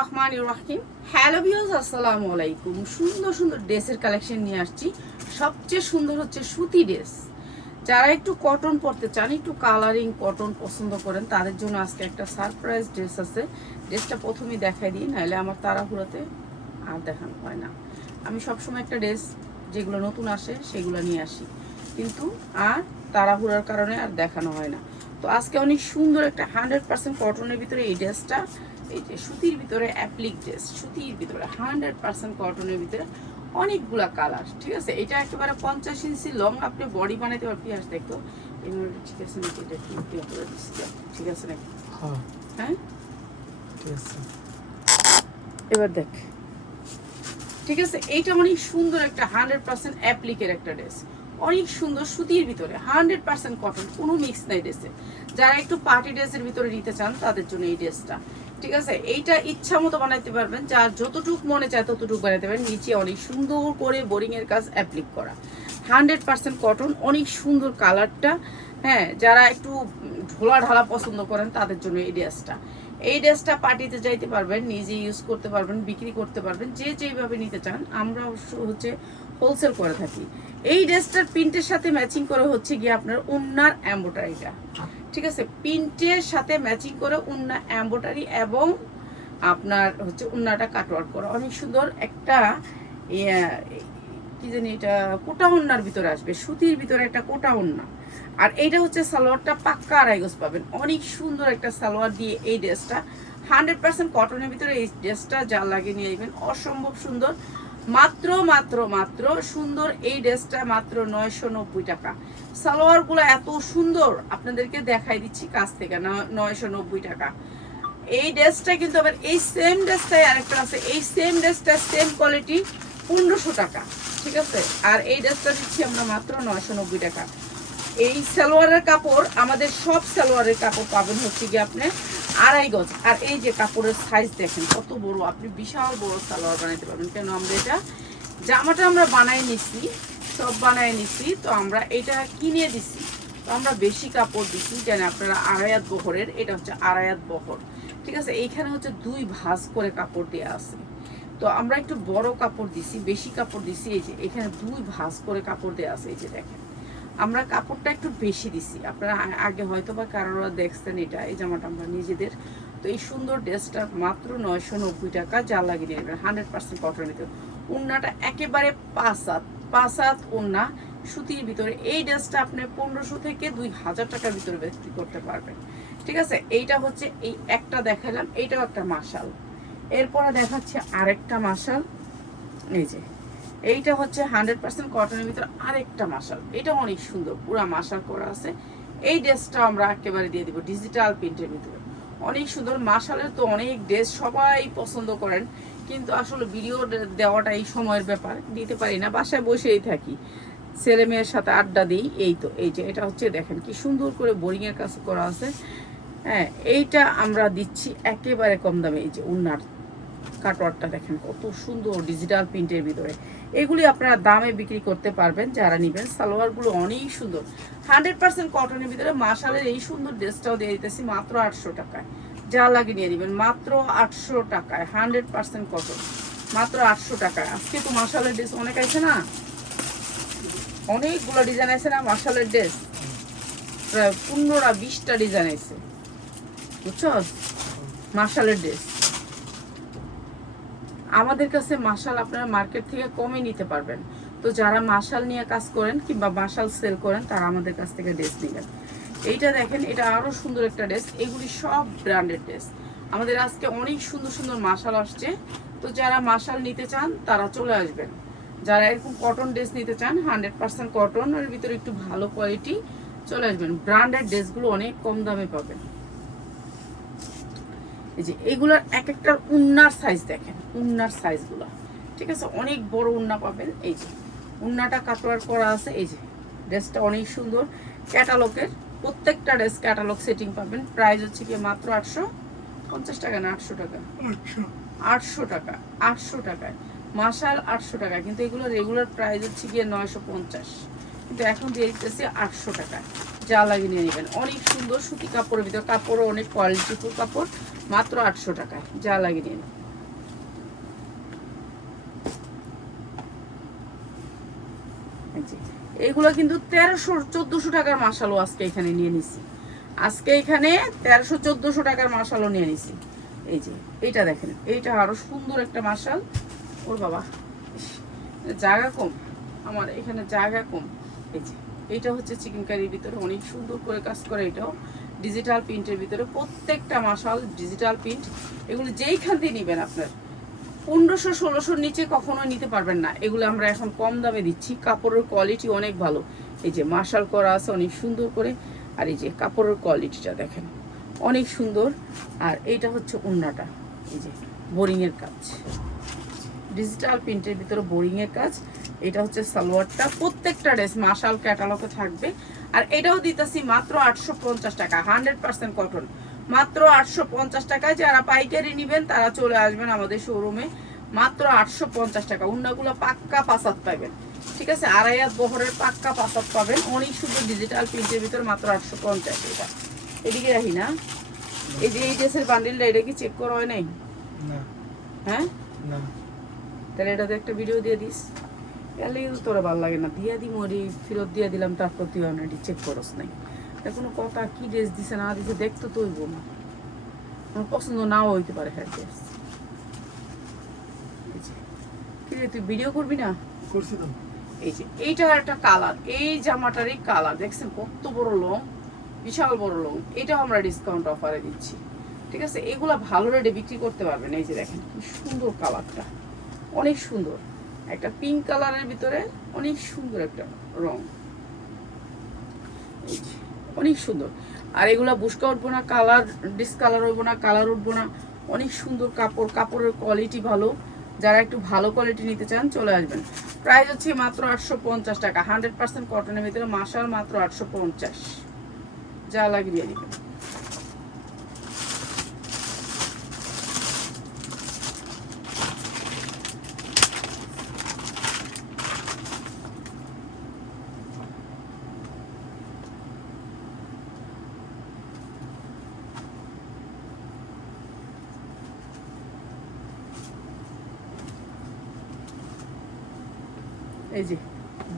রহমানির রহিম। Hello viewers, আসসালামু আলাইকুম। সুন্দর সুন্দর ড্রেসের কালেকশন নিয়ে আসছি। সবচেয়ে সুন্দর হচ্ছে সুতি ড্রেস। যারা একটু কটন পরতে চান, একটু কালারিং কটন পছন্দ করেন, তাদের জন্য আজকে একটা সারপ্রাইজ ড্রেস আছে। ড্রেসটা প্রথমেই দেখাই দিই, নাহলে আমার তাড়াহুড়োতে আর দেখানো হয় না। আমি সবসময় একটা ড্রেস যেগুলো নতুন আসে সেগুলো নিয়ে আসি, কিন্তু আর তাড়াহুড়ার কারণে আর দেখানো হয় না। তো আজকে অনেক সুন্দর একটা 100% কটনের ভিতরে এই ড্রেসটা, এই যে সুতির ভিতরে অ্যাপ্লিক ড্রেস, সুতির ভিতরে 100% কটনের ভিতরে অনেকগুলা কালার। ঠিক আছে, এটা একেবারে 50 ইঞ্চি লং, আপনি বডি বানাইতে পারবেন। পিয়াস দেখো এমনি ঠিক আছে নাকি, এটা কি করে দিচ্ছি, ঠিক আছে নাকি? হ্যাঁ ঠিক আছে, এবার দেখ। ঠিক আছে, এইটা অনেক সুন্দর একটা 100% অ্যাপ্লিকের একটা ড্রেস, অনেক সুন্দর সুতির ভিতরে 100% কটন, কোনো মিক্স নাই ড্রেসে। যারা একটু পার্টি ড্রেসের ভিতরে নিতে চান তাদের জন্য এই ড্রেসটা। ঠিক আছে, এইটা ইচ্ছা মতো বানাইতে পারবেন, যার যতটুকু মনে চায় ততটুকু বানাইতে পারবেন। নিচে অনেক সুন্দর করে বোরিংয়ের কাজ অ্যাপ্লিক করা, 100% কটন, অনেক সুন্দর কালারটা। হ্যাঁ, যারা একটু ঢোলা ঢালা পছন্দ করেন তাদের জন্য এই ড্রেসটা। এই ড্রেসটা পার্টিতে যাইতে পারবেন, নিজে ইউজ করতে পারবেন, বিক্রি করতে পারবেন, যে যেইভাবে নিতে চান। আমরা অবশ্য হচ্ছে হোলসেল করে থাকি। এই ড্রেসটার প্রিন্টের সাথে ম্যাচিং করে হচ্ছে গিয়ে আপনার ওন্নার এমব্রয়ডারিটা। ঠিক আছে, প্রিন্টের সাথে ম্যাচিং করে ওন্না এমব্রয়ডারি এবং আপনার হচ্ছে ওন্নাটা কাটওয়ার্ক করা, অনেক সুন্দর একটা কি জানি এটা কোটা ওন্নার ভিতরে আসবে, সুতির ভিতরে একটা কোটা ওন্না। আর এইটা হচ্ছে সালোয়ারটা পাক্কা আড়াই গজ পাবেন, অনেক সুন্দর একটা সালোয়ার দিয়ে এই ড্রেসটা 100% কটনের ভিতরে এই ড্রেসটা যা লাগিয়ে নিয়ে যাবেন, অসম্ভব সুন্দর। মাত্র মাত্র মাত্র সুন্দর এই ড্রেসটা মাত্র 990 টাকা। সালোয়ারগুলো এত সুন্দর, আপনাদেরকে দেখাই দিচ্ছি কাছ থেকে। 990 টাকা এই ড্রেসটা। কিন্তু আবার এই সেম ড্রেসটাই আরেকটা আছে, এই সেম ড্রেসটা সেম কোয়ালিটি 1500 টাকা। ঠিক আছে, আর এই ড্রেসটা দিচ্ছি আমরা মাত্র 990 টাকা। এই সালোয়ারের কাপড়, আমাদের সব সালোয়ারের কাপড় পাবেন হচ্ছে গিয়ে আপনি আড়াই গজ। আর এই যে কাপড়ের সাইজ দেখেন কত বড়, আপনি বিশাল বড় সালোয়ার বানাইতে পারবেন। কেন আমরা এটা জামাটা আমরা বানাই নিছি, সব বানাই নিছি, তো আমরা এটা কিনে দিছি, তো আমরা বেশি কাপড় দিছি। জানেন আপনারা আড়াইয়াত বহরের, এটা হচ্ছে আড়াইয়াত বহর। ঠিক আছে, এইখানে হচ্ছে 2 ভাঁজ করে কাপড় দেওয়া আছে, তো আমরা একটু বড় কাপড় দিছি, বেশি কাপড় দিছি। এই যে এখানে 2 ভাঁজ করে কাপড় দেওয়া আছে, এই যে দেখেন আমরা কাপড়টা একটু বেশি দিছি। আপনারা আগে হয়তো বা কারোরা দেখছেন এটা, এই জামাটা আমরা নিজেদের। তো এই সুন্দর ড্রেসটা মাত্র 990 টাকা, যা লাগিয়ে নেবেন 100% কটনের ভিতরে। ওড়নাটা একেবারে 5 হাত ওড়না সুতির ভিতরে। এই ড্রেসটা আপনি 1500 থেকে 2000 টাকার ভিতরে বিক্রি করতে পারবেন। ঠিক আছে, এইটা হচ্ছে এই একটা দেখালাম, এইটাও একটা মাশাল। এরপরে দেখাচ্ছে আরেকটা মাশাল, এই যে এইটা হচ্ছে 100% কটনের ভিতরে আরেকটা মাশাল। এটা অনেক সুন্দর, পুরা মাশাল করা আছে। এই ড্রেসটা আমরা একেবারে দিয়ে দিব ডিজিটাল প্রিন্টের ভিতরে, অনেক সুন্দর। মাশালের তো অনেক ড্রেস সবাই পছন্দ করেন, কিন্তু আসলে ভিডিও দেওয়াটা এই সময়ের ব্যাপার, দিতে পারি না, বাসায় বসেই থাকি, ছেলে মেয়ের সাথে আড্ডা দিই। এই তো এই যে এটা হচ্ছে দেখেন কি সুন্দর করে বোরিংয়ের কাজ করা আছে। হ্যাঁ, এইটা আমরা দিচ্ছি একেবারে কম দামে। এই যে উন্নার কাটওয়ার্কটা দেখেন কত সুন্দর, ডিজিটাল প্রিন্টের ভিতরে। এগুলি আপনারা দামে বিক্রি করতে পারবেন যারা নেবেন। সালোয়ারগুলো অনেক সুন্দর, 100% কটনের ভিতরে। মাশালের এই সুন্দর ড্রেসটাও দিয়ে দিতেছি মাত্র 800 টাকায়, যা লাগিয়ে নিয়ে নেবেন মাত্র 800 টাকায়, 100% কটন, মাত্র 800 টাকায়। আজকে তো মাশালের ড্রেস অনেক আছে না, অনেকগুলো ডিজাইন আছে না মাশালের ড্রেস, প্রায় 15-20টা ডিজাইন আছে, বুঝছো? মাশালের ড্রেস আমাদের কাছে মাশাল আপনারা মার্কেট থেকে কমে নিতে পারবেন। তো যারা মাশাল নিয়ে কাজ করেন কিংবা মাশাল সেল করেন, তারা আমাদের কাছ থেকে ড্রেস নেবেন। এইটা দেখেন, এটা আরো সুন্দর একটা ড্রেস। এগুলি সব ব্র্যান্ডেড ড্রেস। আমাদের আজকে অনেক সুন্দর সুন্দর মাশাল আসছে, তো যারা মাশাল নিতে চান তারা চলে আসবেন। যারা এরকম কটন ড্রেস নিতে চান 100% কটনের ভিতরে একটু ভালো কোয়ালিটি, চলে আসবেন। ব্র্যান্ডেড ড্রেসগুলো অনেক কম দামে পাবেন। এই যে এগুলার এক একটা উন্নার সাইজ দেখেন, উন্নার সাইজগুলো। ঠিক আছে, অনেক বড় উন্না পাবেন। এই যে উন্নাটা কাটওয়ার্ক করা আছে। এই যে ড্রেসটা অনেক সুন্দর, ক্যাটালগের প্রত্যেকটা ড্রেস ক্যাটালগ সেটিং পাবেন। প্রাইস হচ্ছে কি মাত্র 850 টাকা না 800 টাকা, 800 টাকা, 800 টাকায় মাশাল, 800 টাকা। কিন্তু এগুলো রেগুলার প্রাইস হচ্ছে গিয়ে 950, কিন্তু এখন দিয়ে দিতেছি 800 টাকায়, যা লাগিয়ে নিয়ে নেবেন। অনেক সুন্দর সুতি কাপড়ের ভিতরে, কাপড়ও অনেক কোয়ালিটিফুল কাপড়, মাত্র 800 টাকায়, যা লাগিয়ে নিয়ে নেবেন। এই যে এইগুলো কিন্তু 1300-1400 টাকার মাশালও আজকে এখানে নিয়ে নিছি। আজকে এখানে 1300-1400 টাকার মাশালও নিয়ে নিছি। এই যে এইটা দেখেন, এইটা আরো সুন্দর একটা মাশাল। ওর বাবা জায়গা কম, আমার এখানে জায়গা কম। এই যে এইটা হচ্ছে চিকেন কারির ভিতরে অনেক সুন্দর করে কাজ করে। এটাও ডিজিটাল প্রিন্টের ভিতরে, প্রত্যেকটা মাশাল ডিজিটাল প্রিন্ট। এগুলো যেইখান দিয়ে নেবেন আপনার 1500-1600 নিচে কখনো নিতে পারবেন না। এগুলো আমরা এখন কম দামে দিচ্ছি। কাপড়ের কোয়ালিটি অনেক ভালো। এই যে মাশাল করা আছে অনেক সুন্দর করে। আর এই যে কাপড়ের কোয়ালিটিটা দেখেন অনেক সুন্দর। আর এইটা হচ্ছে ওড়নাটা, এই যে বোরিংয়ের কাজ, ডিজিটাল প্রিন্টের ভিতরে বোরিংয়ের কাজ। এটা হচ্ছে সালোয়ারটা। প্রত্যেকটা ড্রেস মাশাল ক্যাটালগে থাকবে। আর এটাও দিতেছি মাত্র 850 টাকা, 100% কটন, মাত্র 850 টাকায়। যারা পাইকারি নেবেন তারা চলে আসবেন আমাদের শোরুমে, মাত্র 850 টাকা। উন্নাগুলো পাক্কা পাসাত পাবেন, ঠিক আছে, আড়াই হাত বহরের পাক্কা পাসাত পাবেন। অনেক সুন্দর ডিজিটাল প্রিন্টের ভিতরে মাত্র 850। এটা এদিকে রাখি না, এই যে এই ড্রেসের বান্ডিলটা, এটা কি চেক করা হয় নাই? হ্যাঁ, তাহলে এটাতে একটা ভিডিও দিয়ে দিস। এলে কিন্তু তোরা ভালো লাগে না, দিয়ে দিই মরি, ফেরত দিয়ে দিলাম, তারপর তুই অনেক চেক করস নাই। কোনো কথা কি ড্রেস দিছে না দিছে দেখতো তো হইব না, আমার পছন্দ নাও হইতে পারে। হ্যাঁ ড্রেস কি রে, তুই ভিডিও করবি না? করছি তো। এই যে এইটার একটা কালার, এই জামাটারই কালার দেখছেন কত বড় লং, বিশাল বড় লং। এটাও আমরা ডিসকাউন্ট অফারে দিচ্ছি, ঠিক আছে। এগুলা ভালো রেটে বিক্রি করতে পারবেন। এই যে দেখেন কি সুন্দর কালারটা, অনেক সুন্দর একটা পিঙ্ক কালারের ভিতরে, অনেক সুন্দর একটা রং, অনেক সুন্দর। আর এগুলা বুশকা উঠবো না, কালার ডিসকালার হইবো না, কালার উঠবো না। অনেক সুন্দর কাপড়, কাপড়ের কোয়ালিটি ভালো। যারা একটু ভালো কোয়ালিটি নিতে চান চলে আসবেন। প্রাইস হচ্ছে মাত্র 850 টাকা, 100% কটনের ভিতরে মাশাল, মাত্র 850। যা লাগিয়ে দিবেন। এই যে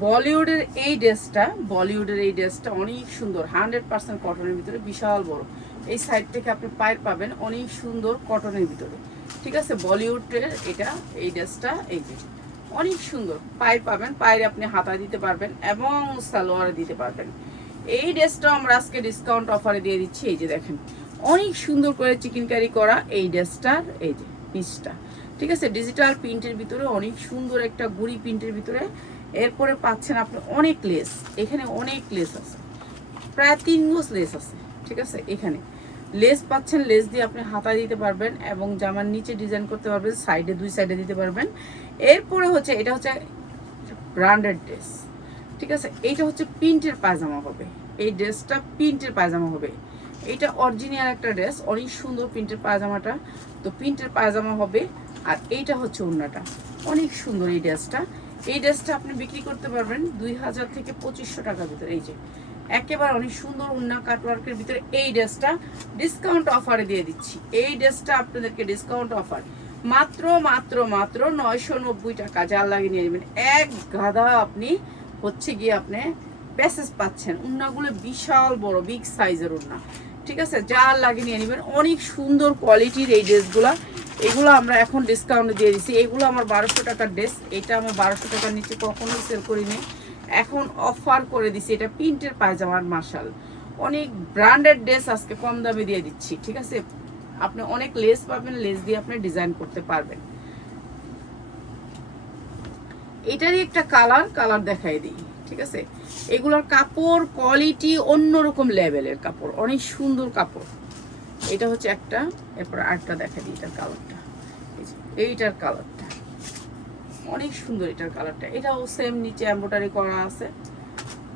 বলিউডের এই ড্রেসটা, বলিউডের এই ড্রেসটা অনেক সুন্দর, 100% কটনের ভিতরে, বিশাল বড়। এই সাইড থেকে আপনি পায়ের পাবেন অনেক সুন্দর কটনের ভিতরে, ঠিক আছে। বলিউডের এটা, এই ড্রেসটা এই যে অনেক সুন্দর, পায়ের পাবেন, পায়ের আপনি হাতা দিতে পারবেন এবং সালোয়ার দিতে পারবেন। এই ড্রেসটা আমরা আজকে ডিসকাউন্ট অফারে দিয়ে দিচ্ছি। এই যে দেখেন অনেক সুন্দর করে চিকেন কারি করা এই ড্রেসটার, এই যে পিসটা, ঠিক আছে, ডিজিটাল প্রিন্টের ভিতরে অনেক সুন্দর একটা গুড়ি প্রিন্টের ভিতরে। এরপরে পাচ্ছেন আপনি অনেক লেস, এখানে অনেক লেস আছে, প্রায় 3 গোছ লেস আছে, ঠিক আছে। এখানে লেস পাচ্ছেন, লেস দিয়ে আপনি হাতা দিতে পারবেন এবং জামার নিচে ডিজাইন করতে পারবেন, সাইডে 2 সাইডে দিতে পারবেন। এরপরে হচ্ছে এটা হচ্ছে ব্র্যান্ডেড ড্রেস, ঠিক আছে। এইটা হচ্ছে প্রিন্টের পায়জামা হবে, এই ড্রেসটা প্রিন্টের পায়জামা হবে। এইটা অরিজিনাল একটা ড্রেস, অনেক সুন্দর প্রিন্টের পায়জামাটা, তো প্রিন্টের পায়জামা হবে। আর এইটা হচ্ছে ওড়নাটা, অনেক সুন্দর এই ড্রেসটা। এই ড্রেসটা আপনি বিক্রি করতে পারবেন 2000 থেকে 2500 টাকার ভিতরে। এই যে একেবারে অনেক সুন্দর ওড়না কাটওয়ার্কের ভিতরে এই ড্রেসটা ডিসকাউন্ট অফারে দিয়ে দিচ্ছি। এই ড্রেসটা আপনাদেরকে ডিসকাউন্ট অফার মাত্র মাত্র মাত্র 990 টাকা। যার লাগে নিয়ে নেবেন, এক গাদা আপনি হচ্ছে গিয়ে আপনি প্যাসেজ পাচ্ছেন। ওড়নাগুলো বিশাল বড়, বিগ সাইজের ওড়না, ঠিক আছে। যার লাগে নিয়ে নেবেন, অনেক সুন্দর কোয়ালিটির এই ড্রেসগুলা। এগুলো আমরা এখন ডিসকাউন্টে দিয়ে দিচ্ছি। এগুলো আমার 1200 টাকার ড্রেস, এটা আমার 1200 টাকার নিচে কখনোই সেল করিনি, এখন অফার করে দিচ্ছি। এটা প্রিন্টের পায়জামার মাশাল, অনেক ব্র্যান্ডেড ড্রেস আজকে কম দামে দিয়ে দিচ্ছি, ঠিক আছে। আপনি অনেক লেস পাবেন, লেস দিয়ে আপনি ডিজাইন করতে পারবেন। এটারই একটা কালার দেখাই দিই, ঠিক আছে। এগুলোর কাপড় কোয়ালিটি অন্যরকম লেভেলের কাপড়, অনেক সুন্দর কাপড়। এটা হচ্ছে একটা, এরপর আরেকটা দেখা দিই। এটার কালারটা, এইটার কালারটা অনেক সুন্দর, এটার কালারটা। এটাও সেম নিচে এমব্রয়ডারি করা আছে,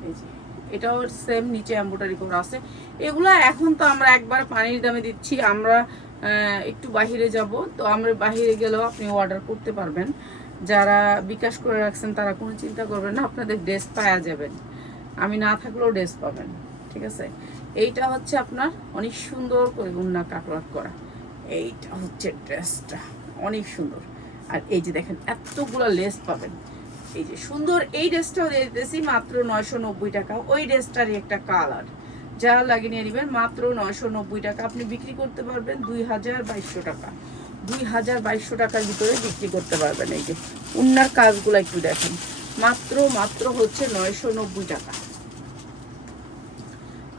এই যে এটাও সেম নিচে এমব্রয়ডারি করা আছে। এগুলা এখন তো আমরা একবার পানির দামে দিচ্ছি। আমরা একটু বাহিরে যাব, তো আমরা বাহিরে গেলেও আপনি অর্ডার করতে পারবেন। যারা বিকাশ করে রাখছেন তারা কোনো চিন্তা করবেন না, আপনাদের ড্রেস পাওয়া যাবেন, আমি না থাকলেও ড্রেস পাবেন, ঠিক আছে। এইটা হচ্ছে আপনার অনেক সুন্দর করে ওড়না কাটওয়ার্ক করা, এইটা হচ্ছে ড্রেসটা অনেক সুন্দর। আর এই যে দেখেন এতগুলো লেস পাবেন, এই যে সুন্দর এই ড্রেসটাও দিয়ে দিতেছি মাত্র 990 টাকা। ওই ড্রেসটারই একটা কালার, যা লাগিয়ে নিয়ে নেবেন মাত্র 990 টাকা। আপনি বিক্রি করতে পারবেন 2200 টাকা, 2200 টাকার ভিতরে বিক্রি করতে পারবেন। এই যে উন্নার কাজগুলো একটু দেখেন, মাত্র হচ্ছে 990 টাকা।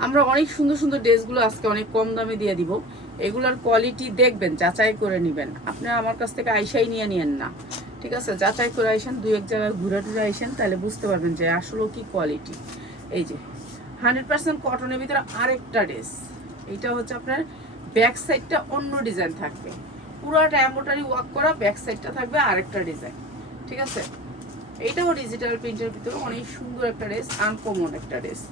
আমরা অনেক সুন্দর সুন্দর ড্রেসগুলো আজকে অনেক কম দামে দিয়ে দিব। এগুলার কোয়ালিটি দেখবেন, যাচাই করে নেবেন। আপনারা আমার কাছ থেকে আইসাই নিয়ে নিয়েন না, ঠিক আছে? যাচাই করে আইসেন, দুই এক জায়গায় ঘুরে টুরে আইসেন, তাহলে বুঝতে পারবেন যে আসলে কি কোয়ালিটি। এই যে 100% কটনের ভিতরে আরেকটা ড্রেস, এইটা হচ্ছে আপনার ব্যাক সাইডটা অন্য ডিজাইন থাকবে, পুরোটা এমব্রয়ডারি ওয়ার্ক করা, ব্যাক সাইডটা থাকবে আরেকটা ডিজাইন, ঠিক আছে? এইটাও ডিজিটাল প্রিন্টের ভিতরে অনেক সুন্দর একটা ড্রেস, আনকমন একটা ড্রেস।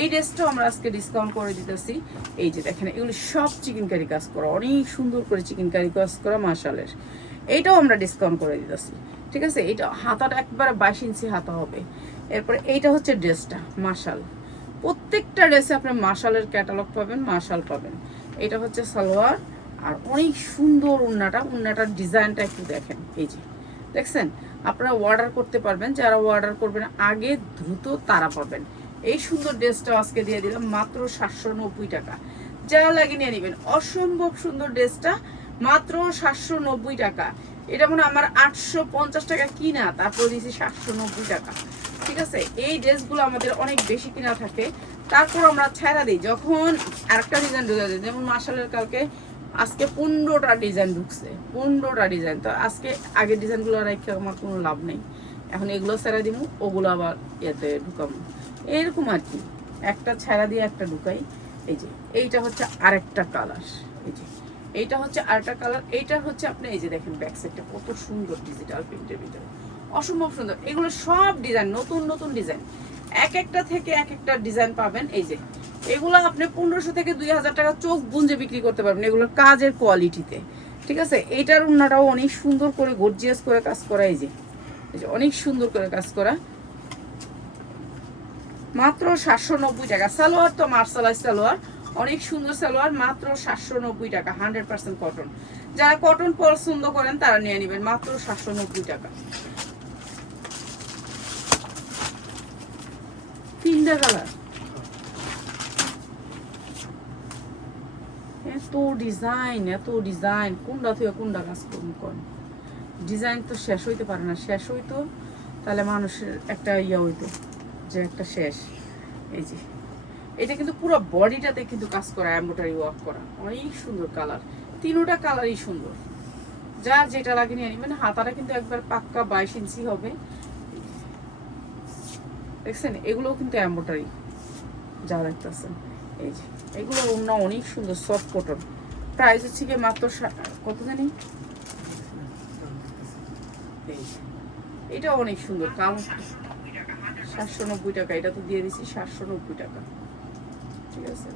এই ড্রেসটাও আমরা আজকে ডিসকাউন্ট করে দিতেছি। এই যে দেখেন, এগুলো সব চিকেনকারি কাজ করা, অনেক সুন্দর করে চিকেনকারি কাজ করা মাশালের। এইটাও আমরা ডিসকাউন্ট করে দিতেছি, ঠিক আছে? এইটা হাতাটা একবারে 22 ইঞ্চি হাতা হবে। এরপরে এইটা হচ্ছে ড্রেসটা মাশাল, প্রত্যেকটা ড্রেসে আপনি মাশালের ক্যাটালগ পাবেন, মাশাল পাবেন। এটা হচ্ছে সালোয়ার, আর অনেক সুন্দর উন্নাটার ডিজাইনটা একটু দেখেন। এই যে দেখছেন, আপনারা অর্ডার করতে পারবেন, যারা অর্ডার করবেন আগে দ্রুত তারা পাবেন। এই সুন্দর ড্রেসটা আজকে দিয়ে দিলাম মাত্র 790 টাকা, যারা লাগিয়ে নিয়ে নেবেন। অসম্ভব সুন্দর ড্রেসটা মাত্র 790 টাকা। এটা মানে আমার 850 টাকা কিনা, তারপর দিয়েছি 790 টাকা, ঠিক আছে? এই ড্রেসগুলো আমাদের অনেক বেশি কিনা থাকে, তারপর আমরা ছেড়া দিই যখন আরেকটা ডিজাইন ঢুকে যায়। যেমন মার্শালের কালকে আজকে 15টা ডিজাইন ঢুকছে, 15টা ডিজাইন। তো আজকে আগের ডিজাইনগুলো রেখে আমার কোনো লাভ নেই, এখন এগুলো ছেড়া দিব, ওগুলো আবার ইয়েতে ঢুকাবো, এরকম আর কি। একটা ছেড়া দিয়ে একটা ঢুকাই। এই যে এইটা হচ্ছে আরেকটা কালার, এই যে এইটা হচ্ছে আরেকটা কালার। এইটা হচ্ছে আপনি এই যে দেখেন ব্যাক সাইডটা কত সুন্দর ডিজিটাল প্রিন্টের ভিতরে, অসম্ভব সুন্দর। এগুলো সব ডিজাইন, নতুন নতুন ডিজাইন, এক একটা থেকে এক একটা ডিজাইন পাবেন। এই যে এগুলো আপনি 1500 থেকে 2000 টাকা চোখ বুঞ্জে বিক্রি করতে পারবেন এগুলোর কাজের কোয়ালিটিতে, ঠিক আছে? এইটার উন্নাটাও অনেক সুন্দর করে গর্জিয়াস করে কাজ করা। এই যে অনেক সুন্দর করে কাজ করা, মাত্র 790 টাকা। সালোয়ার তো মার্শালাইজ সালোয়ার, অনেক সুন্দর সালোয়ার, মাত্র 790 টাকা, 100% কটন। যারা কটন পছন্দ করেন তারা নিয়ে নেবেন, মাত্র 790 টাকা। 3টা কালার, এত ডিজাইন কোনটা থেকে কোনটা কাজ করুন করেন। ডিজাইন তো শেষ হইতে পারে না, শেষ হইতো তাহলে মানুষের একটা ইয়ে হইতো যে একটা শেষ। এই যে এটা কিন্তু পুরো বডিটাতে কিন্তু কাজ করা, এমব্রয়ডারি ওয়ার্ক করা, অনেক সুন্দর কালার, 3টা কালারই সুন্দর। যার যেটা লাগে নিয়ে নেবেন। হাতাটা কিন্তু একবার পাক্কা 22 ইঞ্চি হবে, দেখছেন? এগুলোও কিন্তু এমব্রয়ডারি, যা দেখতেছেন। এই যে এগুলো অন্য অনেক সুন্দর সফট কটন। প্রাইস হচ্ছে কি মাত্র কত জানি, এটা অনেক সুন্দর, কালার 790 টাকা। এটা তো দিয়ে দিচ্ছি 790 টাকা, ঠিক আছে?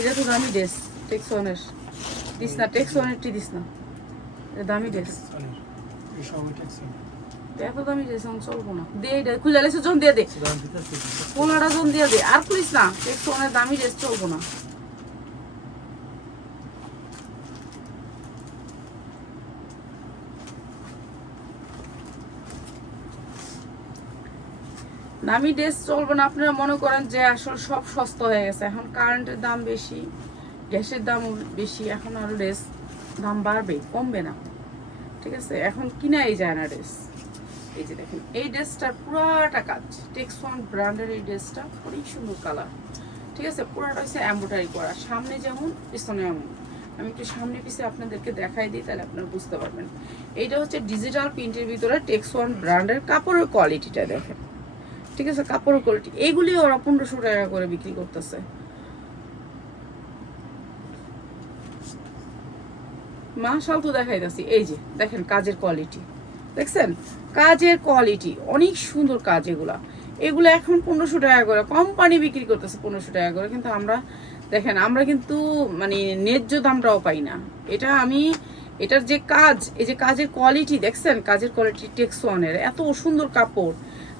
এটা তো দামি ড্রেস, টেক্সনের দিস না, টেক্সনের টি দিস না, এটা দামি ড্রেস, এত দামি ড্রেস আমি চলবো না। দে এটা খুলে আলেছে, জন দিয়ে দে, 15টা জন দিয়ে দে, আর খুলিস না। টেক্সনের দামি ড্রেস চলবো না। দামি ড্রেস চলবে না। আপনারা মনে করেন যে আসলে সব সস্তা হয়ে গেছে, এখন কারেন্টের দাম বেশি, গ্যাসের দাম বেশি, এখন আরো ড্রেস দাম বাড়বে, কমবে না, ঠিক আছে? এখন কিনাই যায় না ড্রেস। এই যে দেখেন এই ড্রেসটার পুরাটা কাজ, টেক্সওয়ান ব্র্যান্ডের এই ড্রেসটা, অনেক সুন্দর কালার, ঠিক আছে? পুরাটা হচ্ছে এমব্রয়ডারি করা, সামনে যেমন পিছনে এমন। আমি একটু সামনে পিছে আপনাদেরকে দেখাই দিই, তাহলে আপনারা বুঝতে পারবেন। এইটা হচ্ছে ডিজিটাল প্রিন্টের ভিতরে টেক্সওয়ান ব্র্যান্ডের, কাপড়ের কোয়ালিটিটা দেখেন, ঠিক আছে? কাপড়ের কোয়ালিটি এগুলি ওরা 1500 টাকা করে বিক্রি করতেছে। মাশাল তো দেখাইতেছি। এই যে দেখেন কাজের কোয়ালিটি, দেখছেন? কাজের কোয়ালিটি অনেক সুন্দর কাজ। এগুলো এখন 1500 টাকা করে কোম্পানি বিক্রি করতেছে, 1500 টাকা করে। কিন্তু আমরা দেখেন, আমরা কিন্তু মানে ন্যায্য দামটাও পাই না। এটার যে কাজ, এই যে কাজের কোয়ালিটি দেখছেন, কাজের কোয়ালিটি টেক্সওয়ানের, এত সুন্দর কাপড়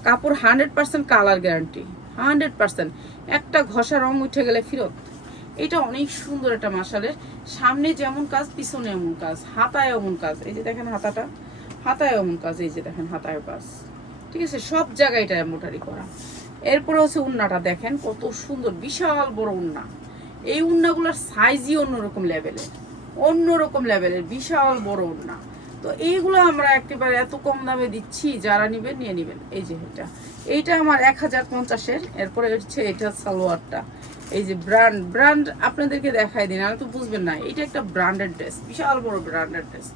100% কালার গ্যারান্টি, 100%। একটা ঘষা রং উঠে গেলে ফেরত, এটা অনেক সুন্দর একটা মাশালের, সামনে যেমন কাজ পিছনে এমন কাজ, হাতায় এমন কাজ, এই যে দেখেন হাতায় এমন কাজ, এই যে দেখেন হাতায় কাজ, ঠিক আছে, সব জায়গায় এটা এমব্রয়ডারি করা। এরপরে হচ্ছে উন্নাটা দেখেন কত সুন্দর, বিশাল বড় উন্না। এই উন্নাগুলোর সাইজই অন্যরকম লেভেলের বিশাল বড় উন্না। তো এইগুলো আমরা একেবারে এত কম দামে দিচ্ছি, যারা নিবেন নিয়ে নেবেন। এই যে এইটা আমার 1050-এর। এরপরে হচ্ছে এটা সালোয়ারটা, এই যে ব্র্যান্ড আপনাদেরকে দেখাই দিন, আমি তো বুঝবেন না। এটা একটা ব্র্যান্ডেড ড্রেস, বিশাল বড় ব্র্যান্ডেড ড্রেস।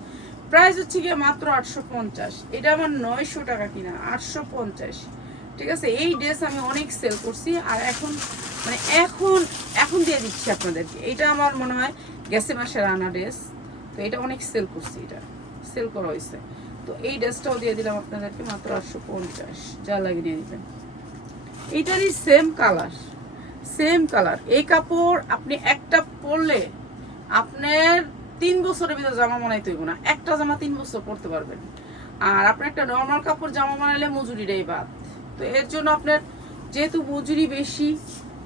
প্রাইস হচ্ছে গিয়ে মাত্র 850। এটা আমার 900 টাকা কিনা, 850, ঠিক আছে। এই ড্রেস আমি অনেক সেল করছি, আর এখন মানে এখন দিয়ে দিচ্ছি আপনাদেরকে। এটা আমার মনে হয় গেছে মাসের আনা ড্রেস, তো এটা অনেক সেল করছি, এটা সেল করা হয়েছে। তো এই ড্রেসটাও দিয়ে দিলাম আপনাদেরকে মাত্র 850, যা লাগে নিয়ে নেবেন। এইটারই সেম কালার। এই কাপড় আপনি একটা পরলে আপনার 3 বছরের ভিতরে জামা বানাইতে হইব না, একটা জামা 3 বছর পরতে পারবেন। আর আপনি একটা নর্মাল কাপড় জামা বানাইলে মজুরিটাই বাদ। তো এর জন্য আপনার যেহেতু মজুরি বেশি,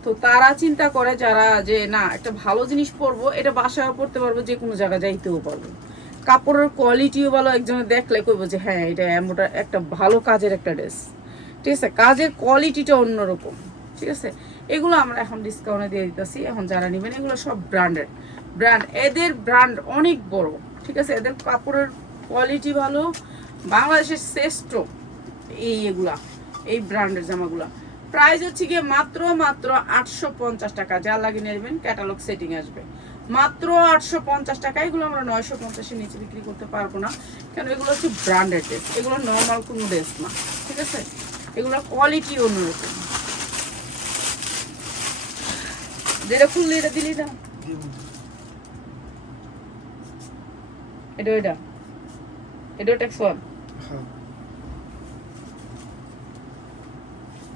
তো তারা চিন্তা করে যারা যে না একটা ভালো জিনিস পরবো, এটা বাসায় পরতে পারবো, যে কোনো জায়গায় যাইতেও পারবো, কাপড়ের কোয়ালিটিও ভালো, একজনে দেখলে কইবো যে হ্যাঁ এটা একটা ভালো কাজের একটা ড্রেস, ঠিক আছে, কাজের কোয়ালিটিটা অন্যরকম, ঠিক আছে। এগুলো আমরা এখন ডিসকাউন্টে দিয়ে দিতেছি। এখন যারা নেবেন এগুলো সব ব্র্যান্ড, এদের ব্র্যান্ড অনেক বড়, ঠিক আছে, এদের কাপড়ের কোয়ালিটি ভালো, বাংলাদেশের শ্রেষ্ঠ এই ব্র্যান্ডের জামাগুলা। প্রাইস হচ্ছে গিয়ে মাত্র 850 টাকা, যা লাগিয়ে নেবেন, ক্যাটালগ সেটিং আসবে মাত্র 850 টাকা। এগুলো আমরা 950-এর নিচে বিক্রি করতে পারবো না, কারণ এগুলো হচ্ছে ব্র্যান্ডেড ড্রেস, এগুলো নর্মাল কোনো ড্রেস না, ঠিক আছে, এগুলোর কোয়ালিটি অন্যরকম। যেটা খুললে এটা দিলি না, এটা ট্যাক্স 1।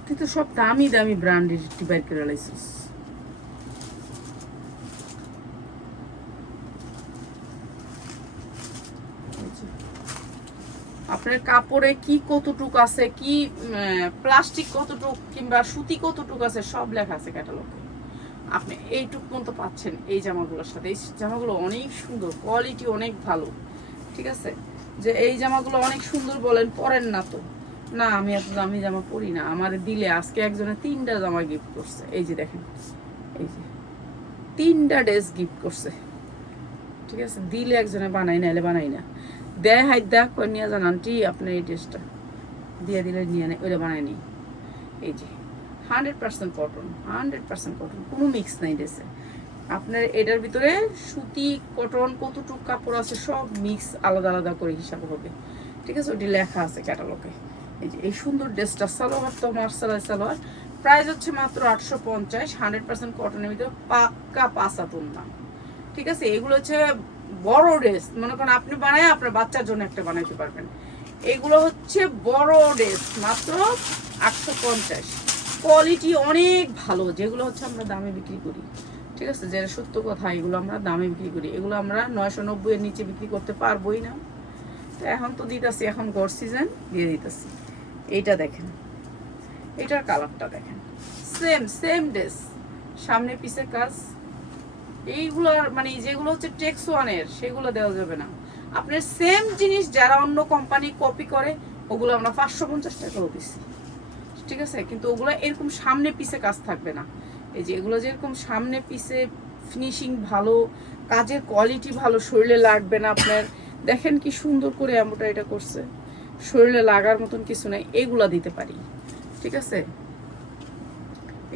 তুই তো সব দামি ব্র্যান্ডের ডিভাইড করে লাইছিস। আপনার কাপড়ে কি কতটুক আছে, কি প্লাস্টিক কতটুক কিংবা সুতি কতটুক আছে, সব লেখা আছে ক্যাটালগে। আপনি এইটুক পর্যন্ত পাচ্ছেন এই জামাগুলোর সাথে। এই জামাগুলো অনেক সুন্দর, কোয়ালিটি অনেক ভালো, ঠিক আছে। যে এই জামাগুলো অনেক সুন্দর বলেন, পরেন না তো না, আমি এত দামি জামা পরি না। আমার দিলে আজকে একজনে 3টা জামা গিফট করছে, এই যে দেখেন, এই যে 3টা ড্রেস গিফট করছে, ঠিক আছে। দিলে একজনে বানাই না দেয়, হাই দেখ করে নিয়ে যান আন্টি আপনার এই ড্রেসটা দিয়ে দিলে নিয়ে নেয়, ওইটা বানায় নি। এই যে 100% কটন, কোনো মিক্স নাই ড্রেসে। আপনার এটার ভিতরে সুতি কটন কতটুকু কাপড় আছে সব মিক্স আলাদা করে হিসাব হবে, ঠিক আছে, ওটি লেখা আছে ক্যাটালগে। এই যে এই সুন্দর ড্রেসটা, সালোয়ার তো মার্শালাই সালোয়ার, প্রাইস হচ্ছে মাত্র 850, 100% কটনের ভিতরে, পাক্কা পাসাতুন না, ঠিক আছে। এগুলো হচ্ছে বড় ড্রেস, মনে করেন আপনি বানায় আপনার বাচ্চার জন্য একটা বানাইতে পারবেন। এগুলো হচ্ছে বড় ড্রেস, মাত্র 850, কোয়ালিটি অনেক ভালো, যেগুলো হচ্ছে আমরা দামে বিক্রি করি, ঠিক আছে, যেটা সত্য কথা, এগুলো আমরা দামে বিক্রি করি, এগুলো আমরা 990-এর নিচে বিক্রি করতে পারবোই না। তো এখন তো দিতেছি, এখন গড় সিজন দিয়ে দিতেছি। এইটা দেখেন, এইটার কালারটা দেখেন, সেম ড্রেস, সামনে পিছে কাজ। এইগুলো মানে যেগুলো হচ্ছে টেক্স 1-এর, সেগুলো দেওয়া যাবে না। আপনার সেম জিনিস যারা অন্য কোম্পানি কপি করে, ওগুলো আমরা 550 টাকাও দিচ্ছি, ঠিক আছে, কিন্তু ওগুলো এরকম সামনে পিছে কাজ থাকবে না। এই যে এগুলো যেরকম সামনে পিছে ফিনিশিং ভালো, কাজের কোয়ালিটি ভালো, শরীরে লাগবে না আপনার। দেখেন কি সুন্দর করে এটা করছে, শরীরে লাগার মতন কিছু নাই, এগুলা দিতে পারি, ঠিক আছে।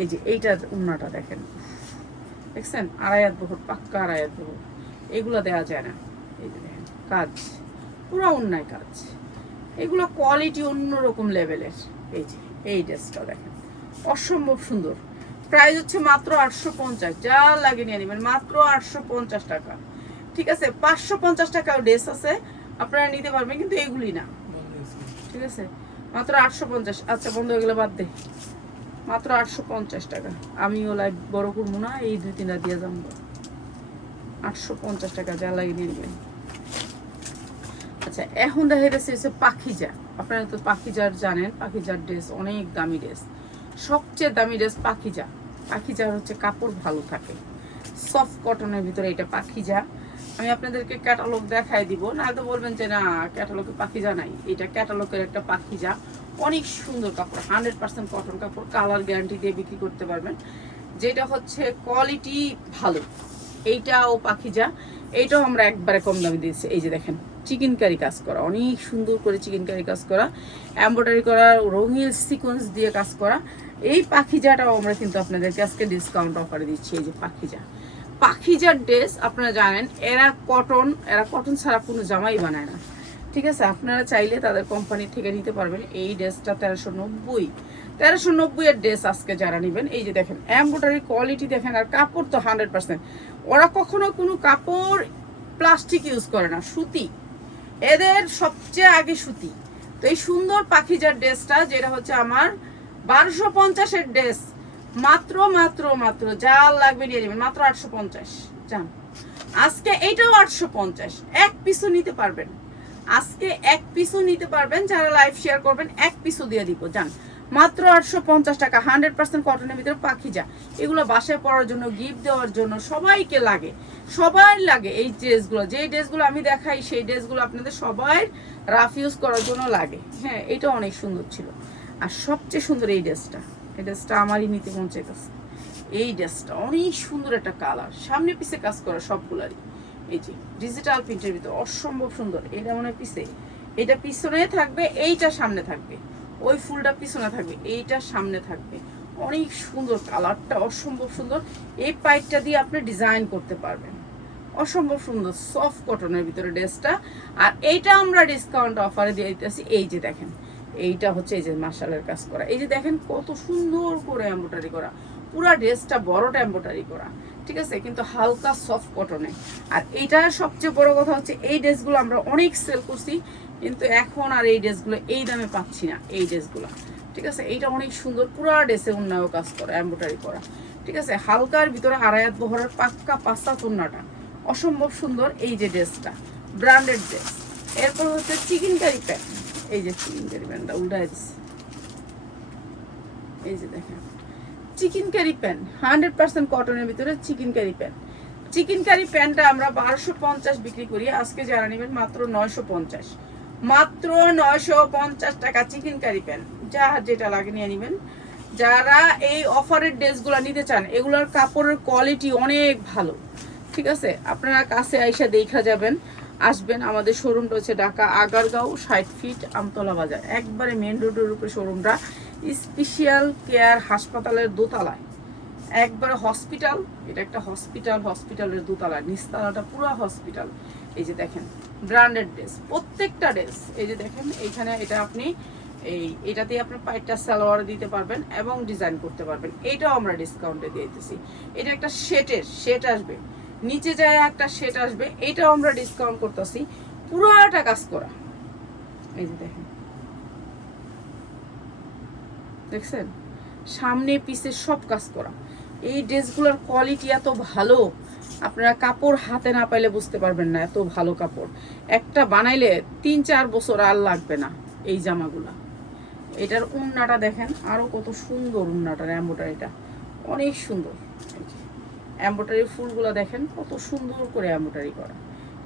এই যে এইটার উন্নাটা দেখেন, দেখছেন, আড়াইয়াত বহর, পাক্কা আড়াইয়াত বহর, এগুলো দেওয়া যায় না। এই যে দেখেন কাজ, পুরো অন্যায় কাজ, এগুলো কোয়ালিটি অন্যরকম লেভেলের। এই যে এই ড্রেসটা দেখেন, অসম্ভব সুন্দর। প্রাইস হচ্ছে মাত্র 850, যা লাগে নিয়ে নেবেন, মাত্র 850 টাকা, ঠিক আছে। 550 টাকাও ড্রেস আছে, আপনারা নিতে পারবেন, কিন্তু এগুলি না, ঠিক আছে, মাত্র 850। আচ্ছা বন্ধু, এগুলো বাদ দে, মাত্র 850 টাকা। আমিও লাইভ বড় করবো না, এই 2-3টা দিয়ে যাবো, 850 টাকা, যা লাগে নিয়ে নেবেন। আচ্ছা এখন দেখা যাচ্ছে হচ্ছে পাখিজা, আপনারা তো পাখিজার জানেন, পাখিজার ড্রেস অনেক দামি ড্রেস, সবচেয়ে দামি ড্রেস পাখিজার হচ্ছে কাপড় ভালো থাকে, সফট কটনের ভিতরে এটা পাখিজা। আমি আপনাদেরকে ক্যাটালগ দেখাই দিব, না তো বলবেন যে না ক্যাটালগে পাখিজা নাই। এটা ক্যাটালগের একটা পাখিজা, অনেক সুন্দর কাপড়, 100% কটন কাপড়, কালার গ্যারান্টি দিয়ে বিক্রি করতে পারবেন। যেটা হচ্ছে কোয়ালিটি ভালো, এইটাও পাখিজা, এইটাও আমরা একবারে কম দামে দিয়েছি। এই যে দেখেন চিকেন কারি কাজ করা, অনেক সুন্দর করে চিকেন কারি কাজ করা, এমব্রয়ডারি করা, রঙিন সিকোয়েন্স দিয়ে কাজ করা। এই পাখিজাটাও আমরা কিন্তু আপনাদেরকে আজকে ডিসকাউন্ট অফারে দিচ্ছি। এই যে পাখিজা, পাখিজার ড্রেস আপনারা জানেন এরা কটন ছাড়া কোনো জামাই বানায় না, ঠিক আছে? আপনারা চাইলে তাদের কোম্পানি থেকে নিতে পারবেন। এই ড্রেসটা 1390 এর ড্রেস আজকে যারা নেবেন। এই যে দেখেন এমব্রয়ডারি কোয়ালিটি দেখেন, আর কাপড় তো 100%। ওরা কখনো কোনো কাপড় প্লাস্টিক ইউজ করে না, সুতি, এদের সবচেয়ে আগে সুতি। তো এই সুন্দর পাখিজার ড্রেসটা যেটা হচ্ছে আমার 1250 ড্রেস, মাত্র মাত্র মাত্র যা লাগবে নিয়ে নেবেন, মাত্র 850। জান আজকে এইটাও 850, এক পিসও নিতে পারবেন, আজকে এক পিসও নিতে পারবেন। যারা লাইভ শেয়ার করবেন এক পিসও দিয়ে দিব। জান মাত্র 850 টাকা, 100% কটনের ভিতরে পাখিজা। এগুলো বাসায় পরার জন্য, গিফট দেওয়ার জন্য সবাইকে লাগে, সবাই লাগে এই ড্রেসগুলো। যে ড্রেসগুলো আমি দেখাই সেই ড্রেসগুলো আপনাদের সবাই রাফ ইউজ করার জন্য লাগে। হ্যাঁ, এটা অনেক সুন্দর ছিল। আর সবচেয়ে সুন্দর এই ড্রেসটা, এই ড্রেসটা আমারই নিতে মন চাইতেছে। এই ড্রেসটা অনেক সুন্দর একটা কালার, সামনে পিছে কাজ করা সবগুলারই। এই যে ডিজিটাল প্রিন্টের ভিতরে অসম্ভব সুন্দর। এটা মনে হয় পিছে, এটা পিছনে থাকবে, এইটা সামনে থাকবে, ওই ফুলটা পিছনে থাকবে, এইটা সামনে থাকবে। অনেক সুন্দর কালারটা, অসম্ভব সুন্দর। এই পাইপটা দিয়ে আপনি ডিজাইন করতে পারবেন, অসম্ভব সুন্দর সফট কটনের ভিতরে ড্রেসটা। আর এইটা আমরা ডিসকাউন্ট অফারে দিয়ে দিতেছি। এই যে দেখেন এইটা হচ্ছে এই যে মার্শালের কাজ করা, এই যে দেখেন কত সুন্দর করে এমব্রয়ডারি করা, পুরা ড্রেসটা বড়টা এমব্রয়ডারি করা, ঠিক আছে? কিন্তু হালকা সফট কটনে। আর এইটার সবচেয়ে বড় কথা হচ্ছে এই ড্রেসগুলো আমরা অনেক সেল করছি, কিন্তু এখন আর এই ড্রেসগুলো এই দামে পাচ্ছি না এই ড্রেসগুলো, ঠিক আছে? এইটা অনেক সুন্দর, পুরা ড্রেসে উন্নয় কাজ করা, এমব্রয়ডারি করা, ঠিক আছে? হালকার ভিতরে আড়াইয়াত বহরের পাক্কা পাঁচটা তুন্নাটা, অসম্ভব সুন্দর। এই যে ড্রেসটা ব্র্যান্ডেড ড্রেস। এরপর হচ্ছে চিকেন কারি প্যান্ট। এই যে চিকেন কারি প্যান্টটা উল্টাই দিচ্ছে, এই যে দেখেন চিকেন কারি প্যান্ট, 100% কটনের ভিতরে chicken curry pant. Chicken curry প্যান্টটা আমরা 1250 বিক্রি করি, আজকে যারা নেবেন মাত্র 950, মাত্র 950 টাকা চিকেন কারি প্যান্ট। যা যেটা লাগে নিয়ে নেবেন। যারা এই অফারের ড্রেসগুলো নিতে চান, এগুলোর কাপড়ের কোয়ালিটি অনেক ভালো, ঠিক আছে? আপনারা কাছে আইসা দেখা যাবেন, আসবেন। আমাদের শোরুমটা হচ্ছে ঢাকা আগারগাঁও 60 ফিট আমতলা বাজার, একবারে মেন রোডের উপরে শোরুমটা, স্পেশাল কেয়ার হাসপাতালের দোতলায়, একবারে হসপিটাল। এটা একটা হসপিটাল, হসপিটালের দোতলায়, নিচতলাটা পুরো হসপিটাল। এই যে দেখেন ব্র্যান্ডেড ড্রেস, প্রত্যেকটা ড্রেস। এই যে দেখেন এইখানে এটা আপনি এটাতে আপনার পাইটটা সালোয়ার দিতে পারবেন এবং ডিজাইন করতে পারবেন। এটাও আমরা ডিসকাউন্টে দিয়ে দিতেছি। এটা একটা সেট আসবে, নিচে যায় একটা সেট আসবে, এটাও আমরা ডিসকাউন্ট করতেছি, পুরোটা কাজ করা। এই যে দেখেন, দেখছেন সামনে পিছে সব কাজ করা। এই ড্রেসগুলোর কোয়ালিটি এত ভালো, আপনারা কাপড় হাতে না পাইলে বুঝতে পারবেন না, এত ভালো কাপড়। একটা বানাইলে 3-4 বছর আর লাগবে না এই জামাগুলা। এটার উন্নাটা দেখেন, আরো কত সুন্দর উন্নাটার এমব্রয়ডারিটা, অনেক সুন্দর। এমব্রয়ডারি ফুলগুলো দেখেন কত সুন্দর করে এমব্রয়ডারি করা,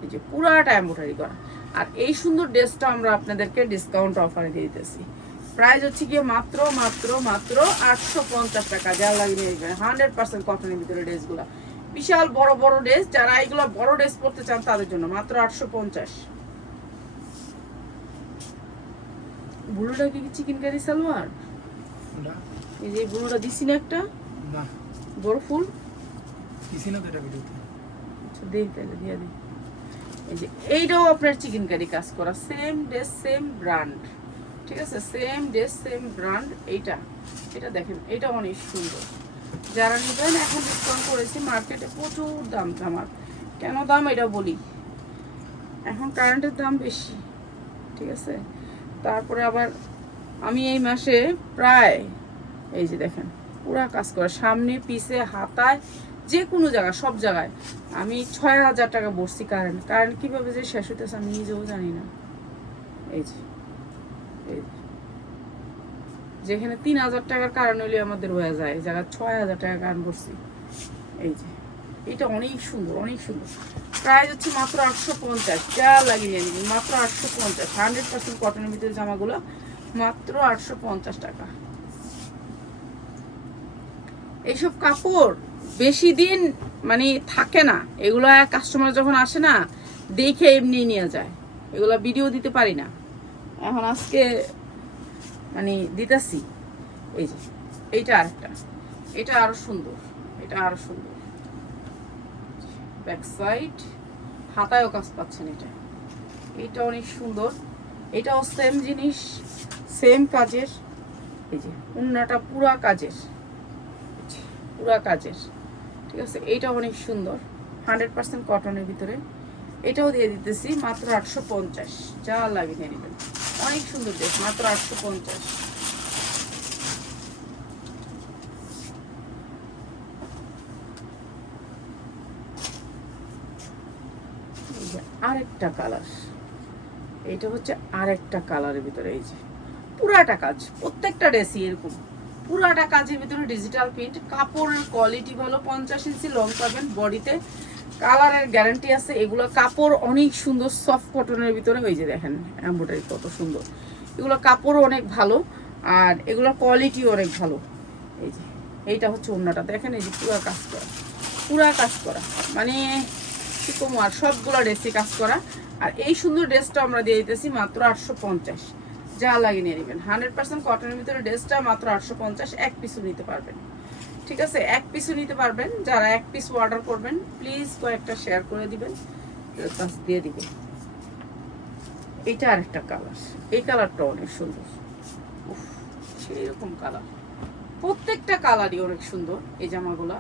এই যে পুরাটা এমব্রয়ডারি করা। আর এই সুন্দর ড্রেসটা আমরা আপনাদেরকে ডিসকাউন্ট অফারে দিয়ে দিতেছি। প্রাইস হচ্ছে গিয়ে মাত্র মাত্র মাত্র 850 টাকা। যা লাগিয়ে নেবেন 100% কটনের ভিতরে ড্রেসগুলো, বিশাল বড় বড় ড্রেস। যারা এইগুলো বড় ড্রেস পরতে চান তাদের জন্য মাত্র 850। ব্লুটা কি চিকেন কারি সালোয়ার? এই যে ব্লুটা দিছি না একটা বড় ফুল, দিছি না তো এটা ভিডিওতে। আচ্ছা দেই তাহলে দিয়া দিই। এই যে এইটাও আপনার চিকেন কারি কাজ করা, সেম ড্রেস সেম ব্র্যান্ড, ঠিক আছে? Same dress same brand. এটা দেখেন, এটা অনেক সুন্দর। যারা নেবেন এখন ডিসকাউন্ট করেছি, মার্কেটে প্রচুর দাম। আমার কেন দাম এটা বলি, এখন কারেন্টের দাম বেশি, ঠিক আছে? তারপরে আবার আমি এই মাসে প্রায়, এই যে দেখেন পুরা কাজ করা, সামনে পিছে হাতায় যে কোনো জায়গায়, সব জায়গায় আমি 6000 টাকা বসছি। কারেন্ট কীভাবে যে শেষ হইতেছে আমি নিজেও জানি না। এই যে যেখানে 3000 টাকার কারণ হইলে আমাদের হয়ে যায়, এই জায়গায় 6000 টাকা কারণ বসছি। এই যে এটা অনেক সুন্দর, অনেক সুন্দর। প্রাইস হচ্ছে মাত্র 850, যা লাগিয়ে নিন মাত্র 850। 100% কটনের ভিতরে জামাগুলো মাত্র 850 টাকা। এইসব কাপড় বেশি দিন মানে থাকে না, এগুলো কাস্টমার যখন আসে না দেখে এমনি নিয়ে যায়, এগুলো ভিডিও দিতে পারি না। এখন আজকে মানে দিতেছি। এই যে এইটা আরেকটা, এটা আরো সুন্দর, এটা আরো সুন্দর। ব্যাক সাইড হাতায়ও কাজ পাচ্ছেন, এটা এটা অনেক সুন্দর। এটাও সেম জিনিস, সেম কাজের। এই যে উন্নাটা পুরা কাজের, পুরা কাজের, ঠিক আছে। এইটা অনেক সুন্দর, 100% কটনের ভিতরে। এটাও দিয়ে দিতেছি মাত্র 850, যা লাগে নিয়ে নেবেন। অনেক সুন্দর ড্রেস, মাত্র 850। আরেকটা কালার, এইটা হচ্ছে আরেকটা কালারের ভিতরে। এই যে পুরাটা কাজ, প্রত্যেকটা ড্রেসই এরকম পুরাটা কাজের ভিতরে ডিজিটাল প্রিন্ট। কাপড়ের কোয়ালিটি ভালো, 50 ইঞ্চি লং পাবেন বডিতে, কালারের গ্যারান্টি আছে। এগুলো কাপড় অনেক সুন্দর, সফট কটনের ভিতরে। ওই যে দেখেন এমব্রয়ডারি কত সুন্দর, এগুলো কাপড় অনেক ভালো আর এগুলোর কোয়ালিটিও অনেক ভালো। এই যে এইটা হচ্ছে ওড়নাটা দেখেন, এই যে পুরা কাজ করা, পুরা কাজ করা, মানে কি কম আর সবগুলো ড্রেসে কাজ করা। আর এই সুন্দর ড্রেসটা আমরা দিয়ে দিতেছি মাত্র 850, যা লাগে নিয়ে নেবেন। 100% কটনের ভিতরে ড্রেসটা মাত্র 850, এক পিসও নিতে পারবেন, ঠিক আছে। এক পিসও নিতে পারবেন। যারা এক পিস অর্ডার করবেন প্লিজ কয়েকটা শেয়ার করে দিবেন, দিয়ে দিবেন। এইটা আরেকটা কালার, এই কালারটা অনেক সুন্দর, সেই রকম কালার, প্রত্যেকটা কালারই অনেক সুন্দর। এই জামাগুলা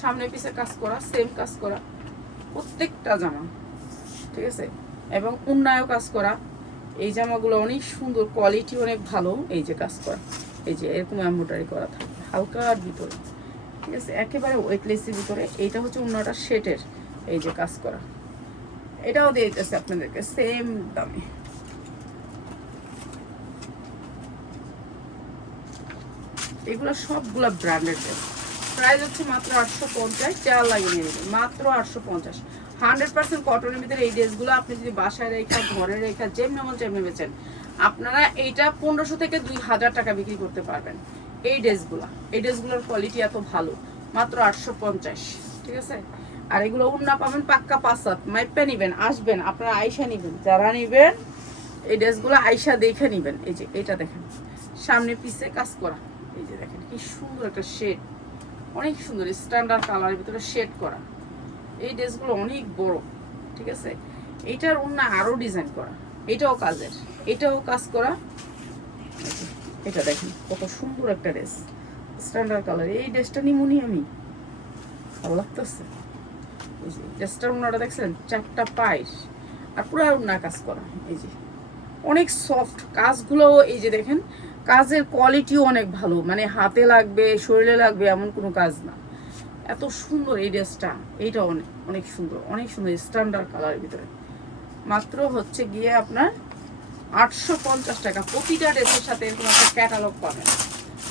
সামনে পিছে কাজ করা, সেম কাজ করা প্রত্যেকটা জামা, ঠিক আছে। এবং উন্নয়ও কাজ করা। এই জামাগুলো অনেক সুন্দর, কোয়ালিটি অনেক ভালো। এই যে কাজ করা, এই যে এরকম এমব্রয়ডারি করা থাকবে হালকার ভিতরে, ঠিক আছে, একেবারে ওয়েটলেসের ভিতরে। এইটা হচ্ছে অন্যটা সেটের, এই যে কাজ করা। এটাও দিয়ে দিতেছে আপনাদেরকে সেম দামে। এগুলো সবগুলা ব্র্যান্ডেড ড্রেস। প্রাইস হচ্ছে মাত্র 850, চার লাগিয়ে নিয়ে নেবেন মাত্র 850। 100% কটনের ভিতরে এই ড্রেসগুলো আপনি যদি বাসায় রেখা, ঘরে রেখা, যেমনি মন যেমনি বেচেন, আপনারা এইটা 1500 থেকে 2000 টাকা বিক্রি করতে পারবেন। এই ড্রেসগুলোর কোয়ালিটি এত ভালো, মাত্র 850, ঠিক আছে। আর এগুলো উন্না পাবেন পাক্কা 5-7, মাইপা নিবেন, আসবেন আপনারা, আয়সা নিবেন, যারা নিবেন এই ড্রেসগুলো আয়সা দেখে নিবেন। এই যে এটা দেখেন সামনে পিছে কাজ করা, এই যে দেখেন কি সুন্দর একটা শেড, অনেক সুন্দর স্ট্যান্ডার্ড কালারের ভিতরে শেড করা। এই ড্রেসগুলো অনেক বড়, ঠিক আছে। এইটার ওড়না আরো ডিজাইন করা, এটাও কাজের, এটাও কাজ করা। এটা দেখেন কত সুন্দর একটা ড্রেস, স্ট্যান্ডার্ড কালার। এই ড্রেসটা নিমুনি আমি, ভালো লাগতেছে। এই যে ড্রেসটার ওড়নাটা দেখছেন, 4টা পায়েস আর পুরো ওড়না কাজ করা। এই যে অনেক সফট কাজগুলো, এই যে দেখেন কাজের কোয়ালিটিও অনেক ভালো, মানে হাতে লাগবে, শরীরে লাগবে এমন কোনো কাজ না। এত সুন্দর এই ড্রেসটা, এইটা অনেক অনেক সুন্দর, অনেক সুন্দর স্ট্যান্ডার্ড কালারের ভিতরে। মাত্র হচ্ছে গিয়ে আপনার 850 টাকা। প্রতিটা ড্রেসের সাথে এরকম একটা ক্যাটালগ পাবেন,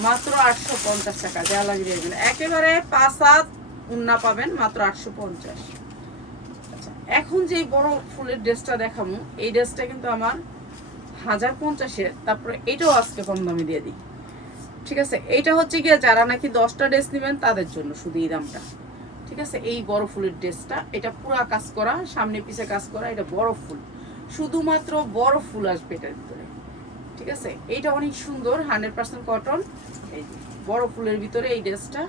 মাত্র 850 টাকা, যা লাগিয়ে দেবেন। একেবারে 5-7 উন্না পাবেন মাত্র 850। আচ্ছা, এখন যে বড় ফুলের ড্রেসটা দেখাবো, এই ড্রেসটা কিন্তু আমার 1050-এর। তারপরে এটাও আজকে কম দামে দিয়ে দিই, ঠিক আছে। এইটা হচ্ছে গিয়ে যারা নাকি 10টা ড্রেস নেবেন তাদের জন্য শুধু এই দামটা, ঠিক আছে। এই বড় ফুলের ড্রেসটা, এটা পুরা কাজ করা, সামনে পিছে কাজ করা, এটা বড় ফুল, শুধুমাত্র বড় ফুল আসবে এটার ভিতরে, ঠিক আছে। এইটা অনেক সুন্দর, 100% কটন, এই বড় ফুলের ভিতরে এই ড্রেসটা।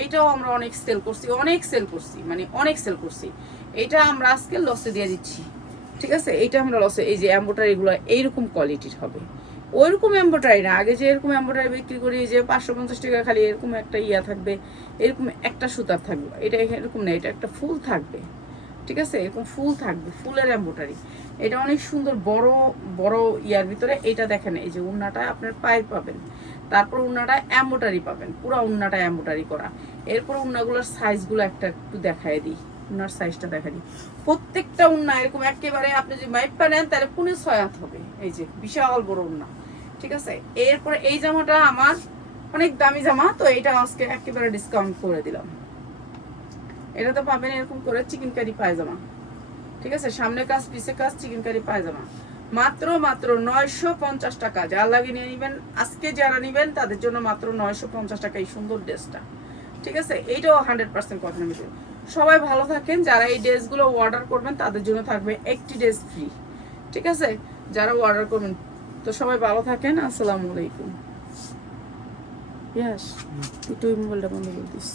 এইটাও আমরা অনেক সেল করছি, অনেক সেল করছি, মানে অনেক সেল করছি। এইটা আমরা আজকে লসে দিয়ে দিচ্ছি, ঠিক আছে। এইটা আমরা লসে, এই যে এমব্রয়ডারিগুলো এইরকম কোয়ালিটির হবে, ওইরকম এমব্রয়ডারি না। আগে যে এরকম এমব্রয়ডারি বিক্রি করি যে 550 টাকা খালি এরকম একটা ইয়া থাকবে, এরকম একটা সুতার থাকবে, এটা এরকম না, এটা একটা ফুল থাকবে, ঠিক আছে। এরকম ফুল থাকবে, ফুলের এমব্রয়ডারি। এটা অনেক সুন্দর, বড় বড় ইয়ার ভিতরে। এইটা দেখেন, এই যে উন্নাটা আপনার পায়ের পাবেন, তারপর উন্নাটা এমব্রয়ডারি পাবেন, পুরো উন্নাটা এমব্রয়ডারি করা। এরপর উন্নাগুলোর সাইজগুলো একটা একটু দেখায় দিই, উন্নার সাইজটা দেখা দিই। প্রত্যেকটা উন্না এরকম একেবারে আপনি যদি মাইপা নেন তাহলে 5.5 হাত হবে। এই যে বিশাল বড় উন্না, ঠিক আছে। এরপরে এই জামাটা আমার অনেক দামি জামা, তো এইটা আজকে একেবারে ডিসকাউন্ট করে দিলাম, এটা তো পাবেন এরকম করে চিকেন কারি পায়জামা, ঠিক আছে, সামনে কাজ পিছে কাজ, চিকেন কারি পায়জামা, মাত্র 950 টাকা। যার লাগে নিয়ে নিবেন, আজকে যারা নিবেন তাদের জন্য মাত্র 950 টাকা এই সুন্দর ড্রেসটা, ঠিক আছে। এইটাও 100% কটনের ভিতরে। সবাই ভালো থাকেন, যারা এই ড্রেসগুলো অর্ডার করবেন তাদের জন্য থাকবে একটি ড্রেস ফ্রি, ঠিক আছে, যারা অর্ডার করবেন। তো সবাই ভালো থাকেন, আসসালামু আলাইকুম। ইয়াস তুই মোবাইলটা বন্ধ করে দিস।